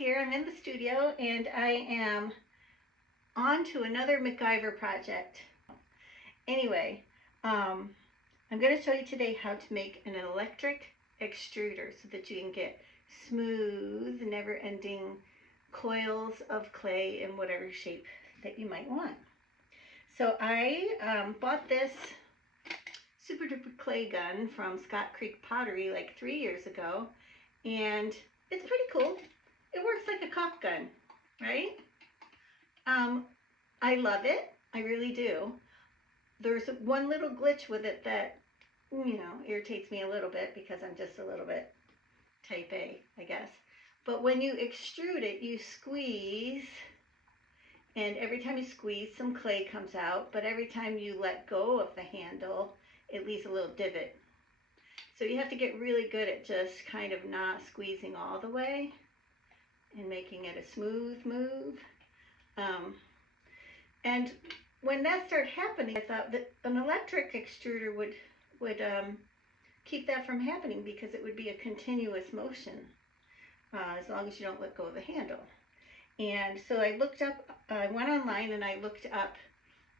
here. I'm in the studio and I am on to another MacGyver project. Anyway, I'm going to show you today how to make an electric extruder so that you can get smooth, never-ending coils of clay in whatever shape that you might want. So I bought this super duper clay gun from Scott Creek Pottery like 3 years ago, and it's pretty cool. It works like a caulk gun, right? I love it. I really do. There's one little glitch with it that, irritates me a little bit because I'm just a little bit type A, I guess. But when you extrude it, you squeeze, and every time you squeeze, some clay comes out, but every time you let go of the handle, it leaves a little divot. So you have to get really good at just kind of not squeezing all the way and making it a smooth move. And when that started happening, I thought that an electric extruder would keep that from happening because it would be a continuous motion as long as you don't let go of the handle. And so I went online and I looked up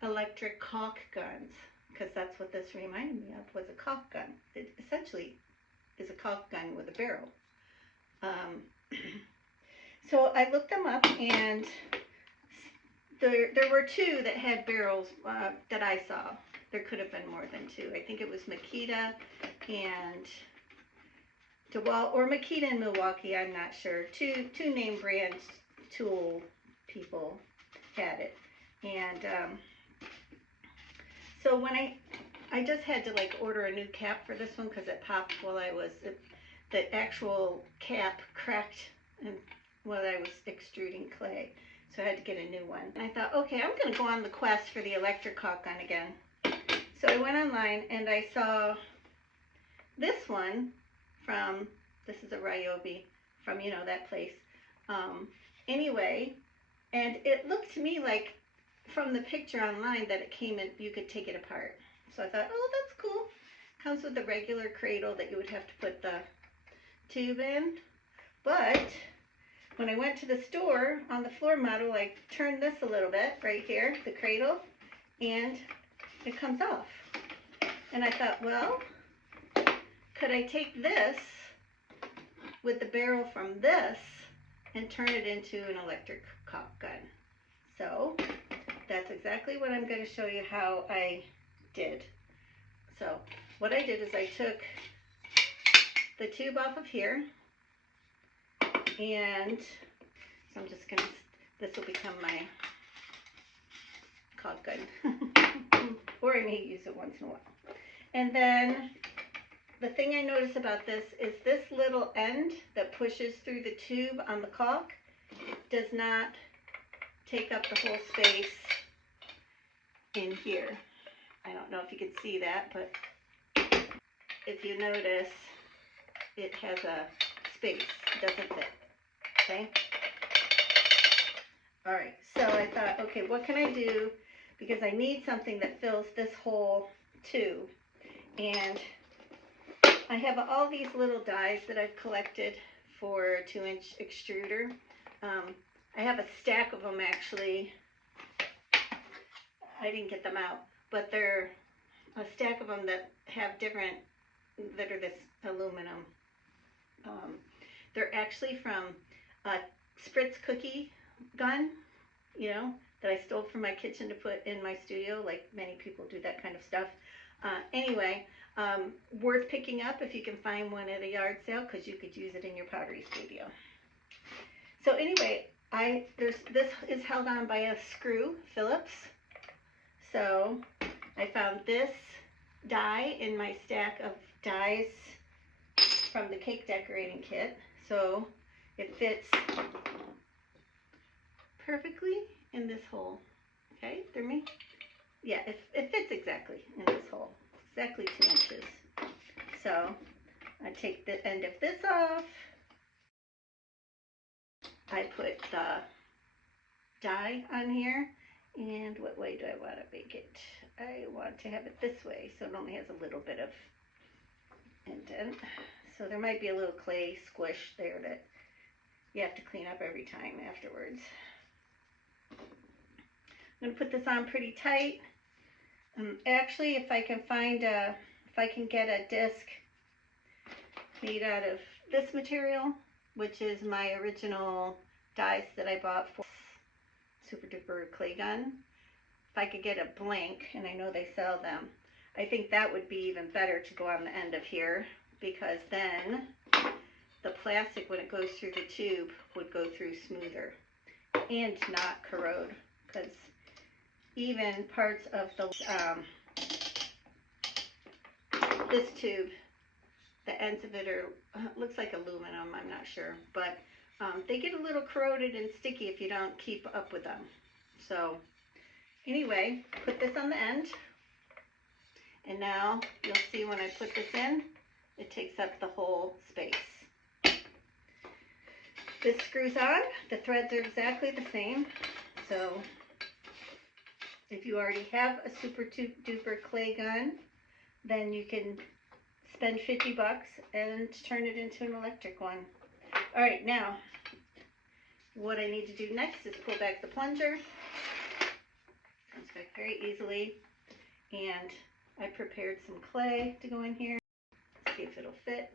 electric caulk guns, because that's what this reminded me of, was a caulk gun. It essentially is a caulk gun with a barrel. So I looked them up, and there were two that had barrels that I saw. There could have been more than two. I think it was Makita and DeWalt, or Makita and Milwaukee, I'm not sure. Two name brand tool people had it. And so when I just had to like order a new cap for this one because it popped while the actual cap cracked while I was extruding clay. So I had to get a new one. And I thought, okay, I'm going to go on the quest for the electric caulk gun again. So I went online and I saw this one this is a Ryobi from, that place. Anyway, and it looked to me like from the picture online that it came in, you could take it apart. So I thought, oh, that's cool. Comes with a regular cradle that you would have to put the tube in. But when I went to the store, on the floor model, I turned this a little bit right here, the cradle, and it comes off. And I thought, well, could I take this with the barrel from this and turn it into an electric caulk gun? So that's exactly what I'm going to show you how I did. So what I did is I took the tube off of here, and so I'm just going to, this will become my caulk gun, or I may use it once in a while. And then the thing I notice about this is this little end that pushes through the tube on the caulk does not take up the whole space in here. I don't know if you can see that, but if you notice, it has a space. It doesn't fit. Okay? Alright, so I thought, okay, what can I do? Because I need something that fills this hole too. And I have all these little dies that I've collected for a 2-inch extruder. I have a stack of them actually. I didn't get them out, but they're a stack of them that have that are this aluminum. They're actually from a Spritz cookie gun, that I stole from my kitchen to put in my studio, like many people do that kind of stuff. Anyway, worth picking up if you can find one at a yard sale, because you could use it in your pottery studio. So anyway, this is held on by a screw, Phillips. So I found this die in my stack of dies from the cake decorating kit. So it fits perfectly in this hole. Okay, through me? Yeah, it fits exactly in this hole. Exactly 2 inches. So I take the end of this off. I put the die on here. And what way do I want to make it? I want to have it this way, so it only has a little bit of indent. So there might be a little clay squish there that you have to clean up every time afterwards. I'm going to put this on pretty tight. Actually, if I can get a disc made out of this material, which is my original dies that I bought for Super Duper clay gun. If I could get a blank, and I know they sell them, I think that would be even better to go on the end of here, because then the plastic, when it goes through the tube, would go through smoother and not corrode, because even parts of the this tube, the ends of it are looks like aluminum, I'm not sure, but they get a little corroded and sticky if you don't keep up with them. So anyway, put this on the end, and now you'll see when I put this in, it takes up the whole space. This screws on, the threads are exactly the same, so if you already have a Super Duper clay gun, then you can spend 50 bucks and turn it into an electric one. All right, now what I need to do next is pull back the plunger. Comes back very easily, and I prepared some clay to go in here. Let's see if it'll fit.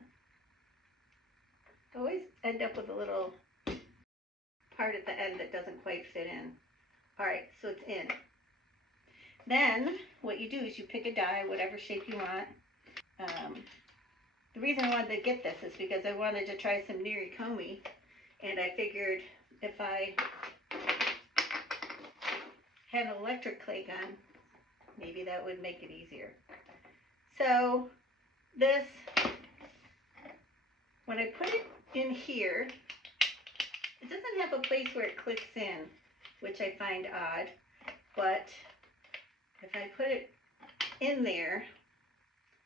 I always end up with a little part at the end that doesn't quite fit in. All right, so it's in. Then what you do is you pick a die, whatever shape you want. The reason I wanted to get this is because I wanted to try some Nerikomi, and I figured if I had an electric clay gun, maybe that would make it easier. So this, when I put it in here, it doesn't have a place where it clicks in, which I find odd, but if I put it in there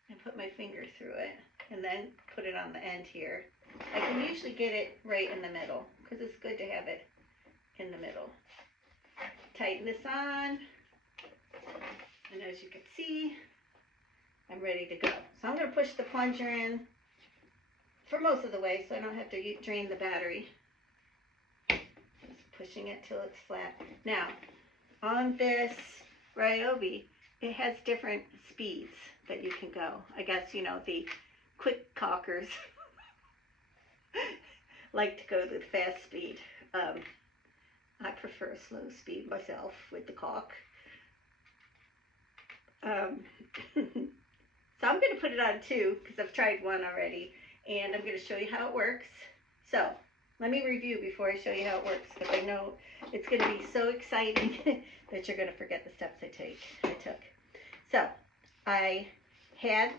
and put my finger through it and then put it on the end here, I can usually get it right in the middle, because it's good to have it in the middle. Tighten this on, and as you can see, I'm ready to go. So I'm going to push the plunger in for most of the way so I don't have to drain the battery. Just pushing it till it's flat. Now, on this Ryobi, it has different speeds that you can go. I guess, you know, the quick caulkers like to go the fast speed. I prefer a slow speed myself with the caulk. So I'm going to put it on 2 because I've tried 1 already, and I'm going to show you how it works. So let me review before I show you how it works, because I know it's going to be so exciting that you're going to forget the steps I took. So I had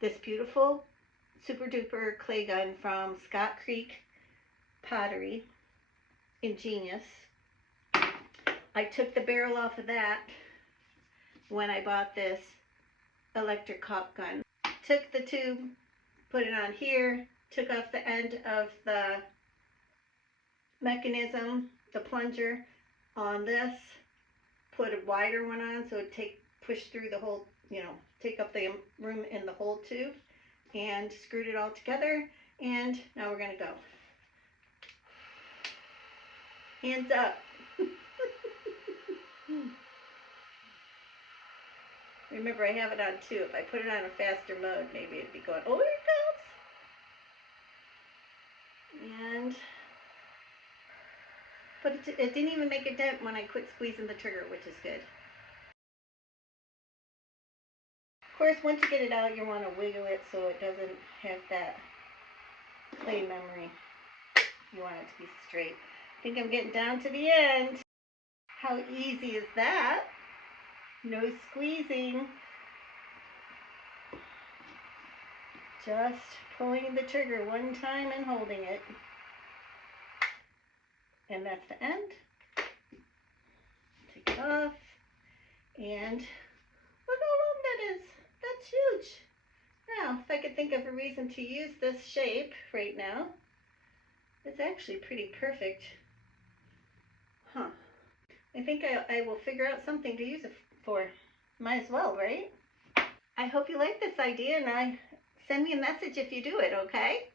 this beautiful Super Duper clay gun from Scott Creek Pottery, Ingenious. I took the barrel off of that when I bought this electric caulk gun. Took the tube, put it on here, took off the end of the mechanism, the plunger on this, put a wider one on so it'd push through the whole, you know, take up the room in the whole tube, and screwed it all together, and now we're going to go. Hands up. Remember, I have it on 2. If I put it on a faster mode, maybe it'd be going, oh, here it goes. And, but it didn't even make a dent when I quit squeezing the trigger, which is good. Of course, once you get it out, you want to wiggle it so it doesn't have that clay memory. You want it to be straight. I think I'm getting down to the end. How easy is that? No squeezing. Just pulling the trigger 1 time and holding it. And that's the end. Take it off. And look how long that is. That's huge. Now, if I could think of a reason to use this shape right now, it's actually pretty perfect. Huh. I think I will figure out something to use it for. Might as well, right? I hope you like this idea, and send me a message if you do it, okay?